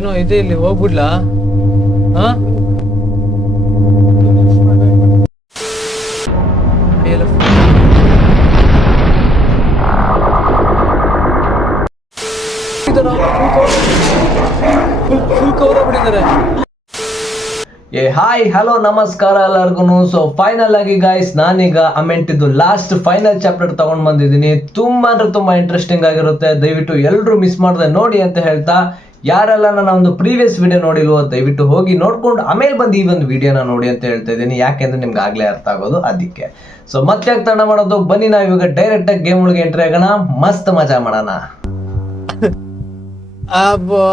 ಏನೋ ಇದೆ ಇಲ್ಲಿ, ಹೋಗ್ಬಿಡ್ಲಾ? ಹಾ, ಫುಲ್ ಕವರ್ ಆಗ್ಬಿಟ್ಟಿದ್ದಾರೆ. ಹಾಯ್ ಹಲೋ ನಮಸ್ಕಾರ ಎಲ್ಲರಿಗೂ. ಸೊ ಫೈನಲ್ ಆಗಿ ಗೈಸ್, ನಾನೀಗ ಅಮೆಂಟಿದ್ದು ಲಾಸ್ಟ್ ಫೈನಲ್ ಚಾಪ್ಟರ್ ತಗೊಂಡ್ ಬಂದಿದ್ದೀನಿ. ತುಂಬಾ ಅಂದ್ರೆ ತುಂಬಾ ಇಂಟ್ರೆಸ್ಟಿಂಗ್ ಆಗಿರುತ್ತೆ. ದಯವಿಟ್ಟು ಎಲ್ಲರೂ ಮಿಸ್ ಮಾಡದೆ ನೋಡಿ ಅಂತ ಹೇಳ್ತಾ, ಯಾರೆಲ್ಲ ನನ್ನ ಒಂದು ಪ್ರೀವಿಯಸ್ ವಿಡಿಯೋ ನೋಡಿಲ್ವೋ ದಯವಿಟ್ಟು ಹೋಗಿ ನೋಡ್ಕೊಂಡು ಆಮೇಲೆ ಬಂದು ಈ ಒಂದು ವಿಡಿಯೋನ ನೋಡಿ ಅಂತ ಹೇಳ್ತಾ ಇದ್ದೀನಿ. ಯಾಕೆಂದ್ರೆ ನಿಮ್ಗೆ ಆಗ್ಲೇ ಅರ್ಥ ಆಗೋದು ಅದಕ್ಕೆ. ಸೊ ಮತ್ತೆ ತಡ ಮಾಡೋದು, ಬನ್ನಿ ನಾವು ಇವಾಗ ಡೈರೆಕ್ಟ್ ಆಗಿ ಗೇಮ್ ಒಳಗೆ ಎಂಟ್ರಿ ಆಗೋಣ, ಮಸ್ತ್ ಮಜಾ ಮಾಡೋಣ. ಅಬ್ಬಾ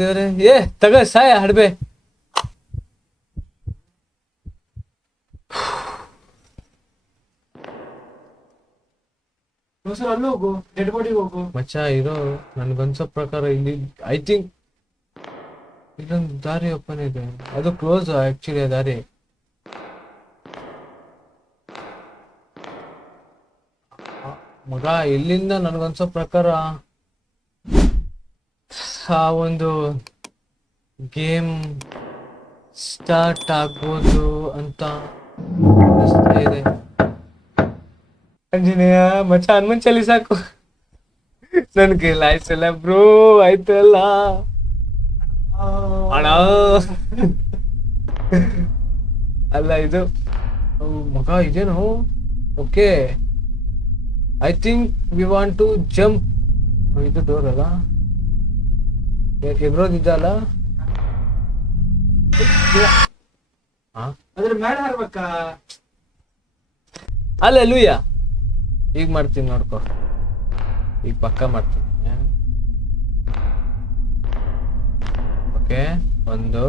ದೇವ್ರೆ, ತಗ ಸಾಯ ಹಡ್ಬೆ. ಅಲ್ಲಿ ಹೋಗು, ಡೆಡ್ ಬಾಡಿ ಹೋಗು ಮಚ್ಚ. ಇರೋ ನನ್ಗನ್ಸೋ ಪ್ರಕಾರ ಇಲ್ಲಿ ಐ ಥಿಂಕ್ ಇಲ್ಲೊಂದು ದಾರಿ ಓಪನ್ ಇದೆ. ಅದು ಕ್ಲೋಸ್ ಆಕ್ಚುಲಿ ದಾರಿ. ಮಗ, ಇಲ್ಲಿಂದ ನನ್ಗನ್ಸೋ ಪ್ರಕಾರ ಆ ಒಂದು ಗೇಮ್ ಸ್ಟಾರ್ಟ್ ಆಗ್ಬೋದು ಅಂತ ಅನಿಸ್ತಾ ಇದೆ. ಆಂಜನೇಯ ಮಚ್ಚ, ಹನುಮನ್ ಚಾಲಿ ಸಾಕು. ನನ್ ಕೈಲಿ ಆಯ್ತಲ್ಲ ಬ್ರೋ, ಆಯ್ತಲ್ಲ ಅಣ್ಣ. ಅಲ್ಲ ಇದು ಮಗ ಇದೇನು? Okay, I think we want to jump. ಇದು ಡೋರ್ ಅಲ್ಲ, ಎಬ್ರೋದಿದ್ದಲ್ಲ. ಅದ್ರ ಮೇಲೆ ಹಾರ್ಬೇಕಾ? ಅಲ್ಲ ಲೂಯ್ಯ, ಈಗ ಮಾಡ್ತೀನಿ ನೋಡ್ಕೊ, ಈಗ ಪಕ್ಕ ಮಾಡ್ತೀನಿ. Okay, 1 2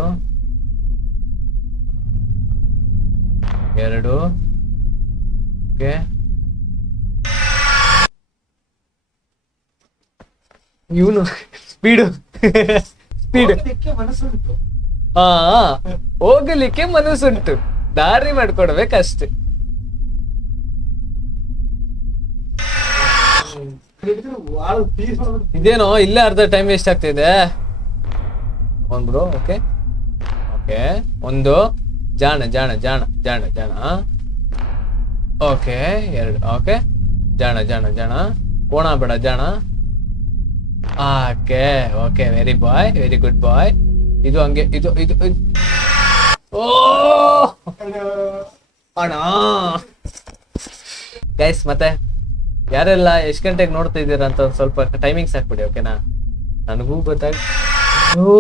okay. ಇವನು ಸ್ಪೀಡು ಮನಸ್ಸುಂಟು. ಹಾ, ಹೋಗಲಿಕ್ಕೆ ಮನಸ್ಸುಂಟು, ದಾರಿ ಮಾಡ್ಕೊಡ್ಬೇಕಷ್ಟೆ. ಇದೇನೋ ಇಲ್ಲೇ ಅರ್ಧ ಟೈಮ್ ವೇಸ್ಟ್ ಆಗ್ತಿದೆ. Bro okay okay. 1 ಜಾಣ ಜಾಣ ಜಾಣ ಜಾಣ ಜಾಣ. Okay 2 okay. ಜಾಣ ಜಾಣ ಜಾಣ, ಕೋಣ ಬೇಡ ಜಾಣ. ಓಕೆ ಓಕೆ, ವೆರಿ ಬಾಯ್, ವೆರಿ ಗುಡ್ ಬಾಯ್. ಇದು ಹಂಗೆ, ಇದು ಇದು ಓ ಅಣ್ಣ. ಗೈಸ್, ಮತ್ತೆ ಯಾರೆಲ್ಲ ಎಷ್ಟು ಗಂಟೆಗೆ ನೋಡ್ತಾ ಇದ್ದೀರಾ ಅಂತ ಒಂದು ಸ್ವಲ್ಪ ಟೈಮಿಂಗ್ಸ್ ಹಾಕ್ಬಿಡಿ, ಓಕೆನಾ? ನನಗೂ ಗೊತ್ತಾಗ. ಓ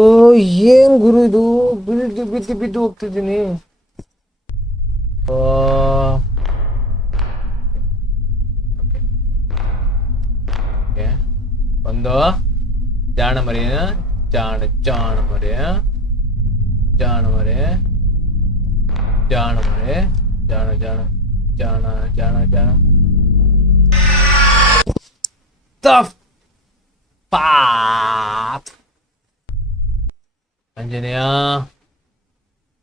ಏನ್ ಗುರು ಇದು, ಬಿದ್ದು ಬಿದ್ದು ಬಿದ್ದು ಹೋಗ್ತಿದ್ದೀನಿ. ಓ ಓಕೆ. 1 ಜಾಣ ಮರಿ, ಜಾಣ ಜಾಣ ಮರಿ, ಜಾಣ ಮರಿ, ಜಾಣ ಮರಿ, ಜಾಣ ಜಾಣ ಜಾಣ ಜಾಣ ಜಾಣ. Anjaneya,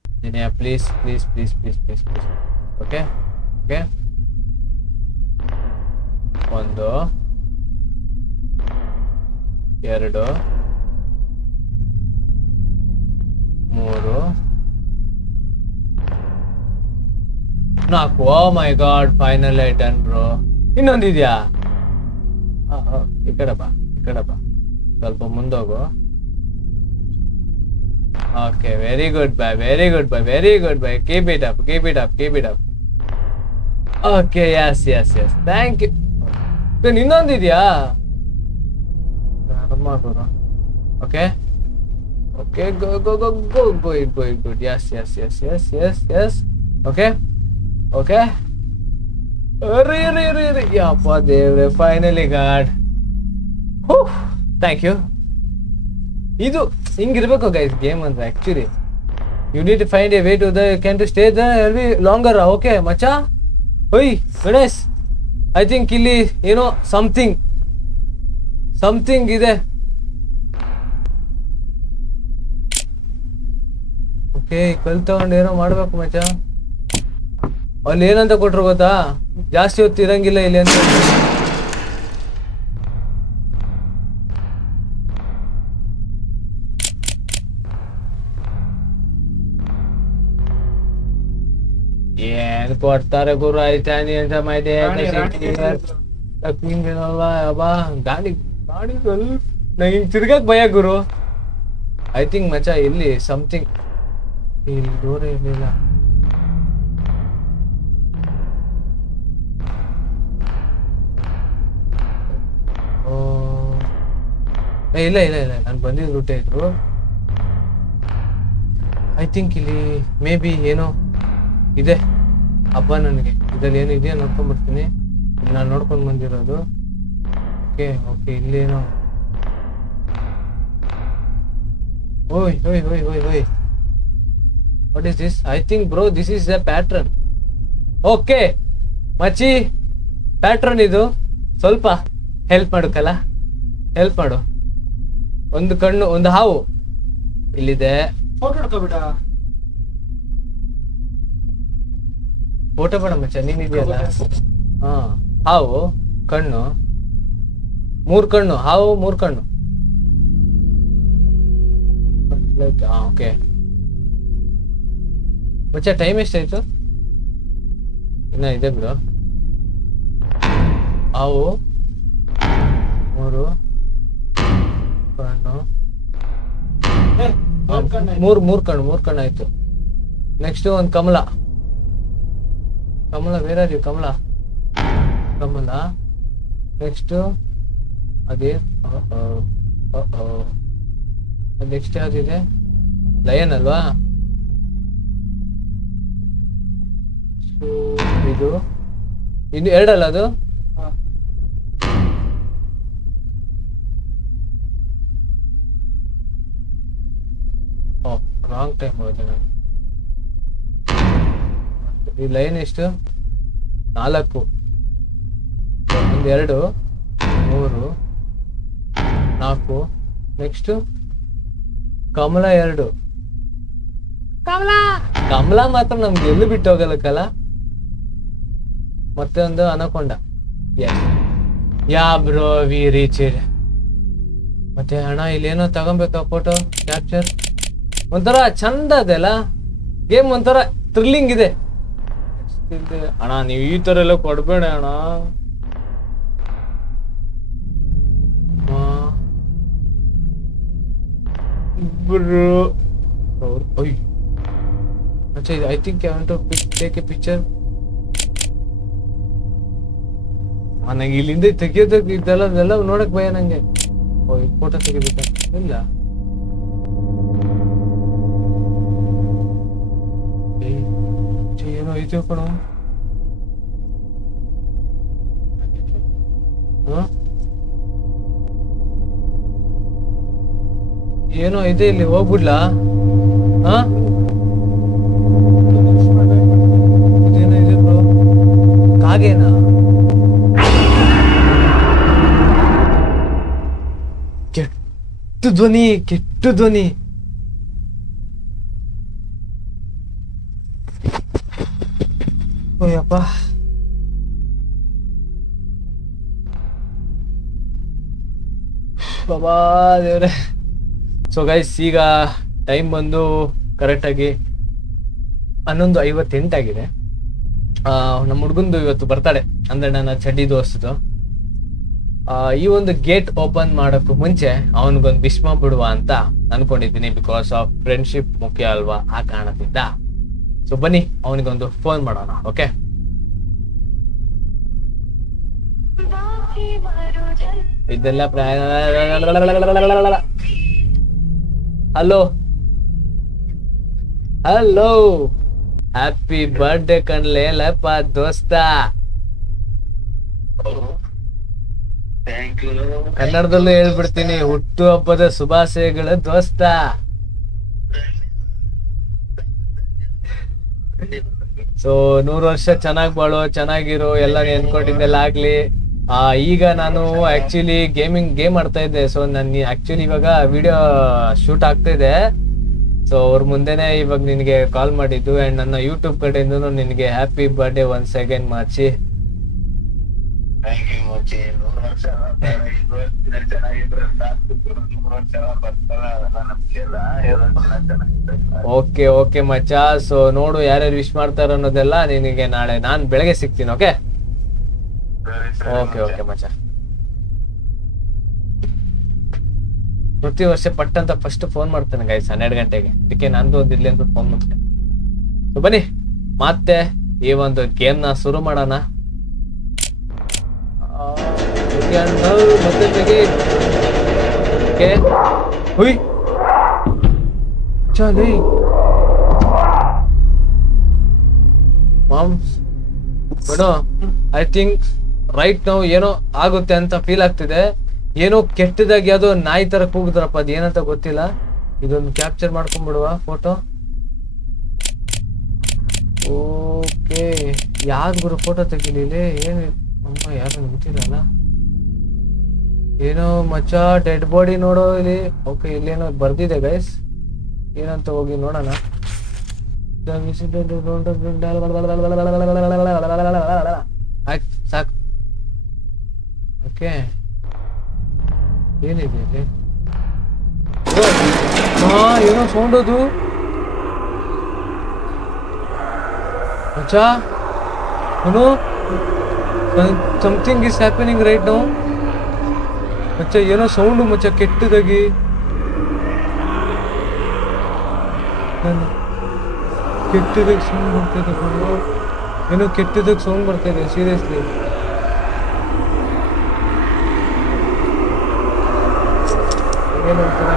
Anjaneya please please please please please please. Okay okay. 1 2 3 4. Oh my god, final item bro. ಇನ್ನೊಂದಿದ್ಯಾ? ಈ ಕಡೆ ಬಾ, ಈ ಕಡೆ ಬಾ, ಸ್ವಲ್ಪ ಮುಂದೋಗು. Okay, very good boy, very good boy, very good boy. Keep it up, keep it up, keep it up. Okay, yes yes yes, thank you. ಇನ್ನೊಂದಿದ್ಯಾ? Okay okay, go go go go go it, go it, good. Yes yes yes yes yes yes. Okay okay. ಅರೆ ಅರೆ ಅರೆ ಅರೆ, ಯಪ್ಪ ದೇವ್ರೆ, finally god. Thank you. ಇದು ಹಿಂಗಿರ್ಬೇಕು guys game ಅಂದ್ರೆ. Actually you need to find a way to the can to stay the LV longer. Okay ಮಚ್ಚ. ಓಯ್ ಗಣೇಶ್, ಐ ಥಿಂಕ್ ಇಲ್ಲಿ ಏನೋ ಸಮಥಿಂಗ್ ಇದೆ. ಓಕೆ, ಕಲ್ ತಗೊಂಡು ಏನೋ ಮಾಡ್ಬೇಕು ಮಚ್ಚ. ಅಲ್ಲಿ ಏನಂತ ಕೊಟ್ರು ಗೊತ್ತಾ? ಜಾಸ್ತಿ ಹೊತ್ತು ಇರಂಗಿಲ್ಲ ಇಲ್ಲಿ ಅಂತ. ಏನ್ ಕೊಡ್ತಾರೆ ಗುರು ಆಯ್ತಾನಿ ಅಂತ ಮೈದೆ ರಾಣಿ ಗಾಡಿ ಗಾಡಿ ನಂಗೆ ಹಿಂಗ್ ತಿರ್ಗಕ್ ಭಯ ಗುರು. ಐ ಥಿಂಕ್ ಮಚ್ಚ ಇಲ್ಲಿ ಸಮಥಿಂಗ್ ಇಲ್ಲಿ ದೂರ ಇರ್ಲಿಲ್ಲ. ಇಲ್ಲ ಇಲ್ಲ ಇಲ್ಲ ನಾನು ಬಂದಿದ್ದ ರೂಟೇ ಇದ್ರು. ಐ ಥಿಂಕ್ ಇಲ್ಲಿ ಮೇ ಬಿ ಏನೋ ಇದೆ ಹಬ್ಬ. ನನಗೆ ಇದ್ರಲ್ಲಿ ಏನು ಇದೆಯಾ ನೋಡ್ಕೊಂಡ್ಬರ್ತೀನಿ. ನಾನು ನೋಡ್ಕೊಂಡು ಬಂದಿರೋದು. ಓಕೆ ಓಕೆ ಇಲ್ಲೇನೋ. ಓಯ್ ಓಯ್ ಓಯ್ ಓಯ್ ಓಯ್ what is this? I think bro this is a pattern. Okay ಮಚ್ಚಿ ಪ್ಯಾಟ್ರನ್ ಇದು. ಸ್ವಲ್ಪ ಹೆಲ್ಪ್ ಮಾಡೋಕ್ಕಲ್ಲ, ಹೆಲ್ಪ್ ಮಾಡು. ಒಂದು ಕಣ್ಣು, ಒಂದು ಹಾವು ಇಲ್ಲಿದೆ. ಫೋಟೋ ಹಿಡ್ಕೊಬಿಡ. ಫೋಟೋ ಬೇಡ ಮಚ್ಚ, ನೀನಿದೆಯಲ್ಲ. ಹಾ ಹಾವು ಕಣ್ಣು, 3 ಕಣ್ಣು ಹಾವು, 3 ಕಣ್ಣು. ಓಕೆ ಮಚ್ಚ ಟೈಮ್ ಎಷ್ಟಾಯ್ತು? ಇನ್ನ ಇದೆ ಬ್ರೋ. ಹಾವು 3 ಕಣ್ಣು, 3 ಕಣ್ಣು ಆಯ್ತು. ನೆಕ್ಸ್ಟ್ ಒಂದು ಕಮಲ. ಬೇರೆ ರೀ ಕಮಲ. ನೆಕ್ಸ್ಟ್ ಅದೇ ನೆಕ್ಸ್ಟ್ ಯಾವ್ದಿದೆ? ಲಯನ್ ಅಲ್ವಾ? ಇದು ಇನ್ನು 2 ಅಲ್ಲ ಅದು? ರಾಂಗ್ ಟೈಮ್ ಹೋದೆ ನಾನು. ಈ ಲೈನ್ ಎಷ್ಟು? 4, 1, 2, 3, 4. ನೆಕ್ಸ್ಟ್ ಕಮಲ 2. ಕಮಲ ಮಾತ್ರ ನಮ್ಗೆ ಎಲ್ಲೂ ಬಿಟ್ಟು ಹೋಗಲ್ಲಕ್ಕಲ್ಲ. ಮತ್ತೆ ಒಂದು ಅನಕೊಂಡ. ಯಾ ಬ್ರೋ ವಿ ರೀಚ್. ಮತ್ತೆ ಅಣ್ಣ ಇಲ್ಲೇನೋ ತಗೊಬೇಕಾ ಫೋಟೋ ಕ್ಯಾಪ್ಚರ್. ಒಂಥರ ಚಂದ ಅದೆಲ್ಲ ಗೇಮ್, ಒಂಥರ ಥ್ರಿಲ್ಲಿಂಗ್ ಇದೆ ಅಣ್ಣ. ನೀವು ಈ ತರ ಎಲ್ಲ ಕೊಡ್ಬೇಡ ಅಣ್ಣ. I think I want to take a picture. ನನಗೆ ಇಲ್ಲಿಂದ ತೆಗಿಯೋದಕ್ಕೆ ಇದೆಲ್ಲ ನೋಡಕ್ ಭಯ ನಂಗೆ. ಫೋಟೋ ತೆಗಿಬೇಕ ಇಲ್ಲ. ಏನೋ ಐತೆ ಕಣ. ಏನೋ ಇದೆ ಇಲ್ಲಿ, ಹೋಗ್ಬಿಡ್ಲಾ? ಇದೇನೋ ಇದೆ ಬ್ರೋ. ಕಾಗೇನಾ? ಕೆಟ್ಟ ಧ್ವನಿ. ಓಯಪ್ಪ. ಬಾಬಾ ದೇವ್ರೆ. ಸೊ ಗೈಸ್ ಈಗ ಟೈಮ್ ಬಂದು ಕರೆಕ್ಟಾಗಿ 11:58 ಆಗಿದೆ. ನಮ್ಮ ಹುಡುಗಂದು ಇವತ್ತು ಬರ್ತಡೆ, ಅಂದ್ರೆ ನನ್ನ ಚಡ್ಡಿ ದೋಸ್ತು. ಈ ಒಂದು ಗೇಟ್ ಓಪನ್ ಮಾಡೋಕ್ಕೂ ಮುಂಚೆ ಅವನಿಗೊಂದು ವಿಶ್ ಮಾಡ್ಬಿಡುವ ಅಂತ ಅನ್ಕೊಂಡಿದ್ದೀನಿ. ಬಿಕಾಸ್ ಆಫ್ ಫ್ರೆಂಡ್ಶಿಪ್ ಮುಖ್ಯ ಅಲ್ವಾ, ಆ ಕಾರಣದಿಂದ. ಸೊ ಬನ್ನಿ ಅವನಿಗೊಂದು ಫೋನ್ ಮಾಡೋಣ. ಓಕೆ ಇದೆಲ್ಲ ಹಲೋ ಹ್ಯಾಪಿ ಬರ್ಡೇ ಕಣ್ಲೆ ಲಪ್ಪ ದೋಸ್ತ. ಕನ್ನಡದಲ್ಲೂ ಹೇಳ್ಬಿಡ್ತೀನಿ, ಹುಟ್ಟು ಹಬ್ಬದ ಶುಭಾಶಯಗಳು ದೋಸ್ತ. ಸೊ 100 ವರ್ಷ ಚೆನ್ನಾಗಿ ಬಾಳೋ, ಚೆನ್ನಾಗಿರೋ, ಎಲ್ಲ ಅನ್ಕೊಂಡಿದ್ದೆಲ್ಲ ಆಗ್ಲಿ. ಈಗ ನಾನು ಆಕ್ಚುಲಿ ಗೇಮ್ ಆಡ್ತಾ ಇದ್ದೆ. ಸೊ ನಾನು ಆಕ್ಚುಲಿ ಇವಾಗ ವಿಡಿಯೋ ಶೂಟ್ ಆಗ್ತಾ ಇದೆ. ಸೊ ಅವ್ರ ಮುಂದೆನೆ ಇವಾಗ ನಿನಗೆ ಕಾಲ್ ಮಾಡಿದ್ದು. ಅಂಡ್ ನನ್ನ ಯೂಟ್ಯೂಬ್ ಕಡೆಯಿಂದ ನಿನಗೆ ಹ್ಯಾಪಿ ಬರ್ಡೇ ಒನ್ಸ್ ಅಗೇನ್ ಮಾರ್ಚಿ. ಓಕೆ ಓಕೆ ಮಚ್ಚ. ಸೊ ನೋಡು ಯಾರ್ಯಾರು ವಿಶ್ ಮಾಡ್ತಾರ ಅನ್ನೋದೆಲ್ಲ ನಿನಗೆ ನಾಳೆ ನಾನ್ ಬೆಳಗ್ಗೆ ಸಿಗ್ತೀನಿ. ಓಕೆ ಓಕೆ ಓಕೆ ಮಚ್ಚ. ಪ್ರತಿ ವರ್ಷ ಪಟ್ಟಂತ ಫಸ್ಟ್ ಫೋನ್ ಮಾಡ್ತೇನೆ ಗೈಸ್ 12 ಗಂಟೆಗೆ. ಅದಕ್ಕೆ ನಂದು ಒಂದು ಇರ್ಲಿ ಅಂತ ಫೋನ್ ಮಾಡ್ತೇನೆ. ಸೊ ಬನ್ನಿ ಮತ್ತೆ ಈ ಒಂದು ಗೇಮ್ ನ ಶುರು ಮಾಡೋಣ. ಮತ್ತೆ ಹುಯ್ ಚಲಿ ಮಾಮ್ ಬೇಡ. ಐ ಥಿಂಕ್ ರೈಟ್ ನಾವು ಏನೋ ಆಗುತ್ತೆ ಅಂತ ಫೀಲ್ ಆಗ್ತಿದೆ. ಏನೋ ಕೆಟ್ಟದಾಗಿ ಅದು ನಾಯಿ ತರ ಕೂಗಿದ್ರಪ್ಪ, ಅದ್ ಏನಂತ ಗೊತ್ತಿಲ್ಲ. ಇದೊಂದು ಕ್ಯಾಪ್ಚರ್ ಮಾಡ್ಕೊಂಡ್ಬಿಡುವ ಫೋಟೋ. ಓಕೆ ಯಾರು ಗುರು ಫೋಟೋ ತೆಗಿಲಿಲ್ಲ ಏನು ಅಮ್ಮ ಯಾರು ಗೊತ್ತಿಲ್ಲಲ್ಲ. ಏನೋ ಮಚ್ಚ ಡೆಡ್ ಬಾಡಿ ನೋಡೋ ಇಲ್ಲಿ. ಓಕೆ ಇಲ್ಲೇನೋ ಬರ್ದಿದೆ ಗೈಸ್, ಏನಂತ ಹೋಗಿ ನೋಡೋಣ. ಸಾಕು. ಓಕೆ ಏನಿದೆ ಇಲ್ಲಿ? ಹಾ ಏನೋ ಸೌಂಡ್ ಅದು ಮಚ್ಚ. ಏನು something is happening right now ಮಚ್ಚ. ಏನೋ ಸೌಂಡು ಮಚ್ಚ ಕೆಟ್ಟದಾಗಿ. ಕೆಟ್ಟದಾಗ ಸೌಂಡ್ ಬರ್ತಾಯಿದೆ. ಏನೋ ಕೆಟ್ಟದಾಗ ಸೌಂಡ್ ಬರ್ತಾಯಿದೆ ಸೀರಿಯಸ್ಲಿ. ಏನೋ ಒಂಥರ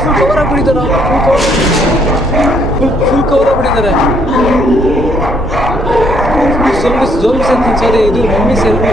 ಫುಲ್ ಕವರ್ ಆಗ್ಬಿಟ್ಟಿದಾರ. ಫುಲ್ ಕವರ್ ಆಗ್ಬಿಟ್ಟಿದ್ದಾರೆ. ಜೋಮ್ಸ್ ಅಂತ ಸಾರಿ ಇದು ಮಮ್ಮಿ ಸೆಲ್ವಿ.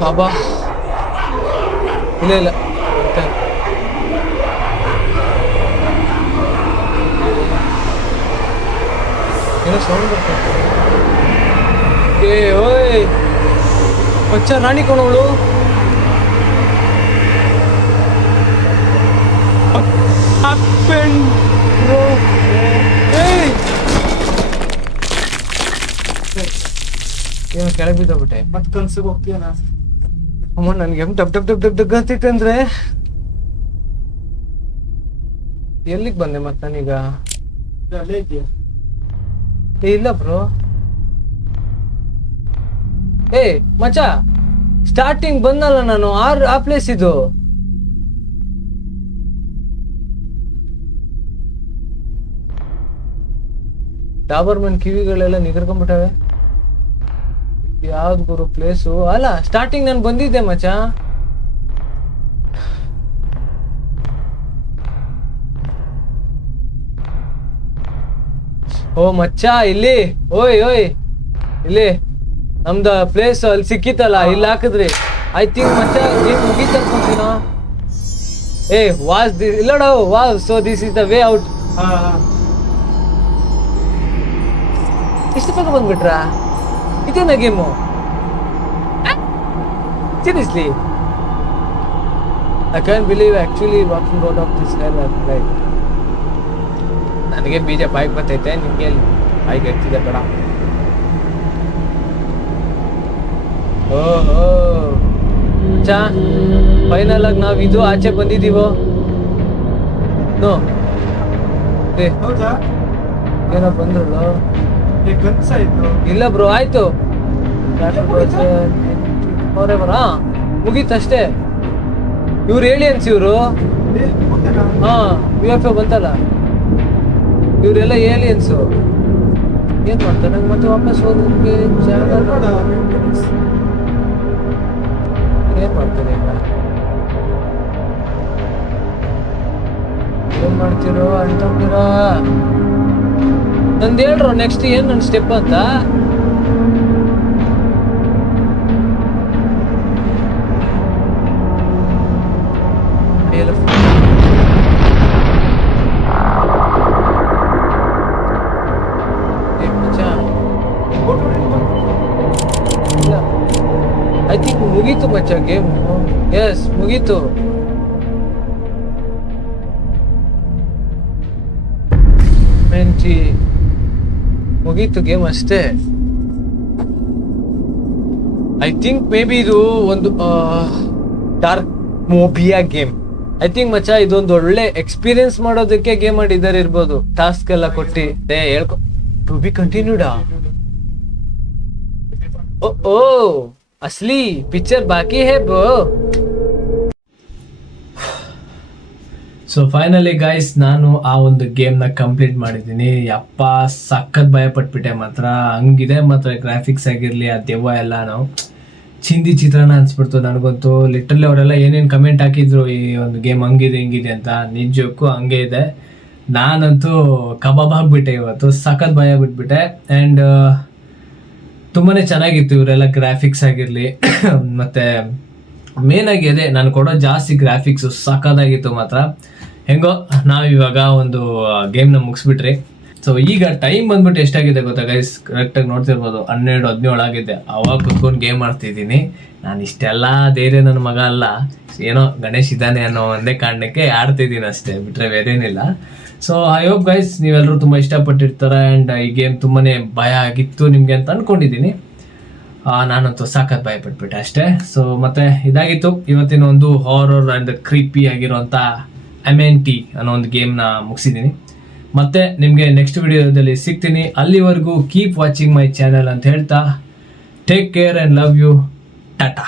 ಬಾಬಾ ಇಲ್ಲ ಇಲ್ಲ ಏನೋ ಸೌಂಡ್ ಬರ್ತೈತೆ. ಓಯ್ ಮಚ್ಚ ರಾಣಿ ಕಣವಳು. ಏನು ಕೆಳಗೆ ಬಿದ್ದೋಗ್ಬಿಟ್ಟೆ. ಮತ್ ಕನ್ಸಿಗೆ ಹೋಗ್ತೀಯನ ಅಮ್ಮ ನನ್ಗೆ ಹೆಂಗ್ ಡಬ್ ಡಬ್ ಡಬ್ ಡಬ್ ಡಗ್ ಅಂತಿತ್ತು ಅಂದ್ರೆ ಎಲ್ಲಿಗೆ ಬಂದೆ ಮತ್ ನಾನೀಗ? ಅಲ್ಲೇ ಇದೆಯಾ? ಇಲ್ಲ ಬ್ರೋ. ಏ ಮಚ್ಚ ಸ್ಟಾರ್ಟಿಂಗ್ ಬಂದಲ್ಲ ನಾನು ಆ ಪ್ಲೇಸ್ ಇದು. ಡಾಬರ್ಮನ್ ಕಿವಿಗಳೆಲ್ಲ ನಿಗರ್ಕೊಂಡ್ಬಿಟ್ಟವೆ. ಯಾವ್ದು ಗುರು ಪ್ಲೇಸು? ಅಲ್ಲ ಸ್ಟಾರ್ಟಿಂಗ್ ನಾನು ಬಂದಿದ್ದೆ ಮಚ್ಚ. ಓ ಮಚ್ಚ ಇಲ್ಲಿ ಓಯ್ ಓಯ್ ಇಲ್ಲಿ ನಮ್ದ ಪ್ಲೇಸ್ ಅಲ್ಲಿ ಸಿಕ್ಕಿತ್ತಲ್ಲ, ಇಲ್ಲಿ ಹಾಕಿದ್ರಿ. ಐ ಥಿಂಕ್ ಮಚ್ಚ ಏನ್ ಮುಗೀತ ಅನ್ಕೊಂತೀನ. ಏ ವಾಸ್ ಇಲ್ಲಡ was so this is the way out. ಇಷ್ಟು ಬೇಗ ಬಂದ್ಬಿಟ್ರಾ? ಇದೇನ game? Seriously I can believe actually walking out of this life. ನನಗೆ ಬೀಜ ಬಾಯಿಗೆ ಬರ್ತೈತೆ, ನಿಮ್ಗೆ ಬಾಯಿಗೆ ಎತ್ತಿದೆ ಕಡ. ಓಹೋ ಚಾ ಫೈನಲ್ ಆಗಿ ನಾವ್ ಇದು ಆಚೆ ಬಂದಿದೀವೋ ನೋ? ಹೌದಾ? ಏನೋ ಬಂದ್ರಲ್ಲ. ಕನ್ಸಾಯ್ತು. ಇಲ್ಲ ಬ್ರೋ ಆಯ್ತು. ಬರಾ ಮುಗೀತಷ್ಟೇ. ಇವ್ರು ಏಲಿಯನ್ಸ್ ಇವರು. ಹಾ UFO ಬಂತಲ್ಲ, ಇವರೆಲ್ಲ ಏಲಿಯನ್ಸು. ಏನ್ ಮಾಡ್ತಾರೆ? ನಂಗೆ ಮತ್ತೆ ವಾಪಸ್ ಹೋಗೋಕೆ ಜಾಗ ಏನ್ ಮಾಡ್ತಾರೆ ಈಗ? ಏನ್ ಮಾಡ್ತಿರೋ ಅಂತಂದಿರ? ನಂದು ಹೇಳ್ರು ನೆಕ್ಸ್ಟ್ ಏನ್ ನನ್ನ ಸ್ಟೆಪ್ ಅಂತ. ಐ ಥಿಂಕ್ ಮುಗೀತು ಮಚ್ಚ ಗೇಮ್. ಎಸ್ ಮುಗೀತು. ಮುಗೀತು ಗೇಮ್ ಅಷ್ಟೇ. ಐ ಥಿಂಕ್ ಮೇ ಬಿ ಇದು ಒಂದು ಡಾರ್ಕ್ ಮೋಬಿಯಾ ಗೇಮ್. ಐ ಥಿಂಕ್ ಮಚ್ಚ ಇದೊಂದು ಒಳ್ಳೆ ಎಕ್ಸ್ಪೀರಿಯನ್ಸ್ ಮಾಡೋದಕ್ಕೆ ಗೇಮ್ ಮಾಡಿದ್ದಾರೆ ಇರ್ಬೋದು. ಟಾಸ್ಕ್ ಎಲ್ಲ ಕೊಟ್ಟಿ ಹೇಳ್ಕೊ. ಟು ಬಿ ಕಂಟಿನ್ಯೂಡಾ? ಓ ಅಸ್ಲಿ ಪಿಕ್ಚರ್ ಬಾಕಿ ಹೇ ಬ್ರೋ. ಸೊ ಫೈನಲಿ ಗೈಸ್ ನಾನು ಆ ಒಂದು ಗೇಮ್ನ ಕಂಪ್ಲೀಟ್ ಮಾಡಿದ್ದೀನಿ. ಯಪ್ಪ ಸಖತ್ ಭಯ ಪಟ್ಬಿಟ್ಟೆ ಮಾತ್ರ. ಹಂಗಿದೆ ಮಾತ್ರ ಗ್ರಾಫಿಕ್ಸ್ ಆಗಿರಲಿ, ಆ ದೆವ್ವ ಎಲ್ಲ ನಾವು ಚಿಂದಿ ಚಿತ್ರಾನ್ನ ಅನ್ಸ್ಬಿಡ್ತು ನನಗಂತೂ. ಲಿಟ್ರಲಿ ಅವರೆಲ್ಲ ಏನೇನು ಕಮೆಂಟ್ ಹಾಕಿದ್ರು ಈ ಒಂದು ಗೇಮ್ ಹಂಗಿದೆ ಹಿಂಗಿದೆ ಅಂತ, ನಿಜಕ್ಕೂ ಹಂಗೆ ಇದೆ. ನಾನಂತೂ ಕಬಾಬ್ ಆಗಿಬಿಟ್ಟೆ ಇವತ್ತು, ಸಖತ್ ಭಯ ಬಿಟ್ಬಿಟ್ಟೆ. ಆ್ಯಂಡ್ ತುಂಬಾ ಚೆನ್ನಾಗಿತ್ತು ಇವರೆಲ್ಲ ಗ್ರಾಫಿಕ್ಸ್ ಆಗಿರಲಿ. ಮತ್ತು ಮೇನ್ ಆಗಿ ಅದೇ ನಾನು ಕೊಡೋ ಜಾಸ್ತಿ ಗ್ರಾಫಿಕ್ಸು ಸಖತ್ತಾಗಿತ್ತು ಮಾತ್ರ. ಹೆಂಗೋ ನಾವಿವಾಗ ಒಂದು ಗೇಮ್ನ ಮುಗಿಸ್ಬಿಟ್ರಿ. ಸೊ ಈಗ ಟೈಮ್ ಬಂದ್ಬಿಟ್ಟು ಎಷ್ಟಾಗಿದೆ ಗೊತ್ತಾ ಗೈಸ್? ಕರೆಕ್ಟಾಗಿ ನೋಡ್ತಿರ್ಬೋದು 12-17 ಆಗಿದೆ. ಅವಾಗ ಕುತ್ಕೊಂಡು ಗೇಮ್ ಆಡ್ತಿದ್ದೀನಿ. ನಾನು ಇಷ್ಟೆಲ್ಲ ಧೈರ್ಯ ನನ್ನ ಮಗ ಅಲ್ಲ, ಏನೋ ಗಣೇಶ್ ಇದ್ದಾನೆ ಅನ್ನೋ ಒಂದೇ ಕಾರಣಕ್ಕೆ ಆಡ್ತಿದ್ದೀನಿ ಅಷ್ಟೇ, ಬಿಟ್ಟರೆ ಬೇರೇನಿಲ್ಲ. ಸೊ ಐ ಹೋಪ್ ಗೈಸ್ ನೀವೆಲ್ಲರೂ ತುಂಬ ಇಷ್ಟಪಟ್ಟಿರ್ತಾರೆ. ಆ್ಯಂಡ್ ಈ ಗೇಮ್ ತುಂಬಾ ಭಯ ಆಗಿತ್ತು ನಿಮಗೆ ಅಂತ ಅಂದ್ಕೊಂಡಿದ್ದೀನಿ. ನಾನಂತೂ ಸಾಕತ್ ಭಯ ಪಟ್ಬಿಟ್ಟೆ ಅಷ್ಟೇ. ಸೊ ಮತ್ತೆ ಇದಾಗಿತ್ತು ಇವತ್ತಿನ ಒಂದು ಹಾರರ್ ಆ್ಯಂಡ್ ಕ್ರೀಪಿ ಆಗಿರೋಂಥ ಅಮೆಂಟಿ ಅನ್ನೋ ಒಂದು ಗೇಮ್ನ ಮುಗಿಸಿದ್ದೀನಿ. ಮತ್ತೆ ನಿಮಗೆ ನೆಕ್ಸ್ಟ್ ವಿಡಿಯೋದಲ್ಲಿ ಸಿಗ್ತೀನಿ. ಅಲ್ಲಿವರೆಗೂ ಕೀಪ್ ವಾಚಿಂಗ್ ಮೈ ಚಾನಲ್ ಅಂತ ಹೇಳ್ತಾ take care and love you. Tata.